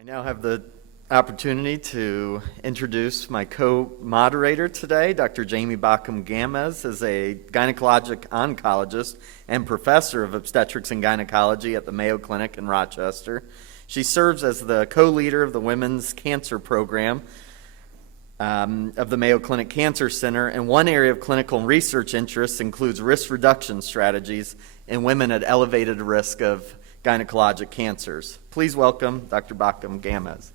I now have the opportunity to introduce my co-moderator today. Dr. Jamie Bakkum-Gamez is a gynecologic oncologist and professor of obstetrics and gynecology at the Mayo Clinic in Rochester. She serves as the co-leader of the Women's Cancer Program of the Mayo Clinic Cancer Center, and one area of clinical research interest includes risk reduction strategies in women at elevated risk of gynecologic cancers. Please welcome Dr. Bakkum-Gamez.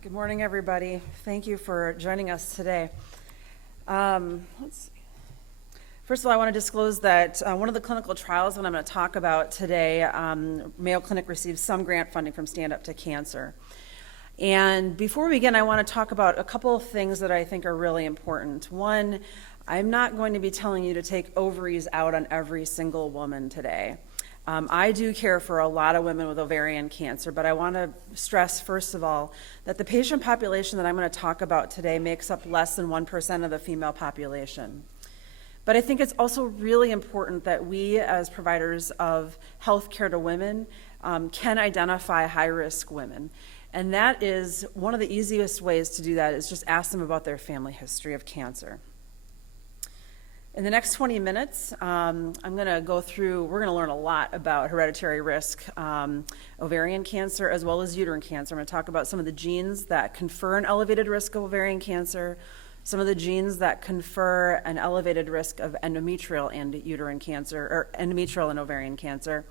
Good morning, everybody. Thank you for joining us today. Let's see. First of all, I want to disclose that one of the clinical trials that I'm going to talk about today, Mayo Clinic received some grant funding from Stand Up to Cancer. And before we begin, I want to talk about a couple of things that I think are really important. One, I'm not going to be telling you to take ovaries out on every single woman today. I do care for a lot of women with ovarian cancer, but I want to stress, first of all, that the patient population that I'm going to talk about today makes up less than 1% of the female population. But I think it's also really important that we, as providers of health care to women, can identify high-risk women. And that is one of the easiest ways to do that is just ask them about their family history of cancer. In the next 20 minutes, I'm going to go through, we're going to learn a lot about hereditary risk, ovarian cancer, as well as uterine cancer. I'm going to talk about some of the genes that confer an elevated risk of ovarian cancer, some of the genes that confer an elevated risk of endometrial and uterine cancer, or endometrial and ovarian cancer,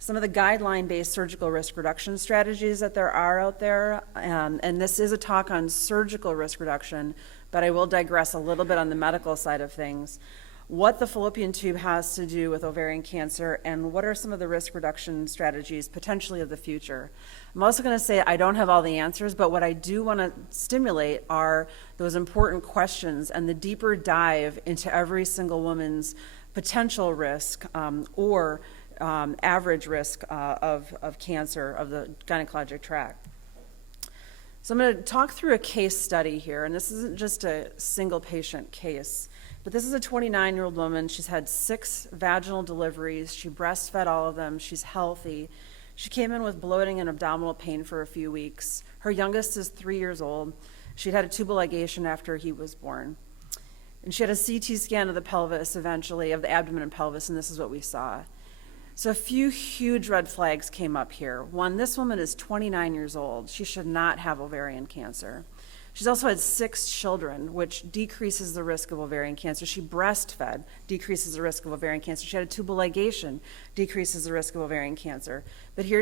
some of the guideline-based surgical risk reduction strategies that there are out there, and this is a talk on surgical risk reduction, but I will digress a little bit on the medical side of things. What the fallopian tube has to do with ovarian cancer, and what are some of the risk reduction strategies potentially of the future. I'm also going to say I don't have all the answers, but what I do want to stimulate are those important questions and the deeper dive into every single woman's potential risk or average risk of cancer of the gynecologic tract. So I'm going to talk through a case study here, and this isn't just a single patient case, but this is a 29-year-old woman. She's had 6 vaginal deliveries. She breastfed all of them. She's healthy. She came in with bloating and abdominal pain for a few weeks. Her youngest is 3 years old. She'd had a tubal ligation after he was born. And she had a CT scan of the pelvis eventually, of the abdomen and pelvis, and this is what we saw. So a few huge red flags came up here. One, this woman is 29 years old. She should not have ovarian cancer. She's also had 6 children, which decreases the risk of ovarian cancer. She breastfed, decreases the risk of ovarian cancer. She had a tubal ligation, decreases the risk of ovarian cancer. But here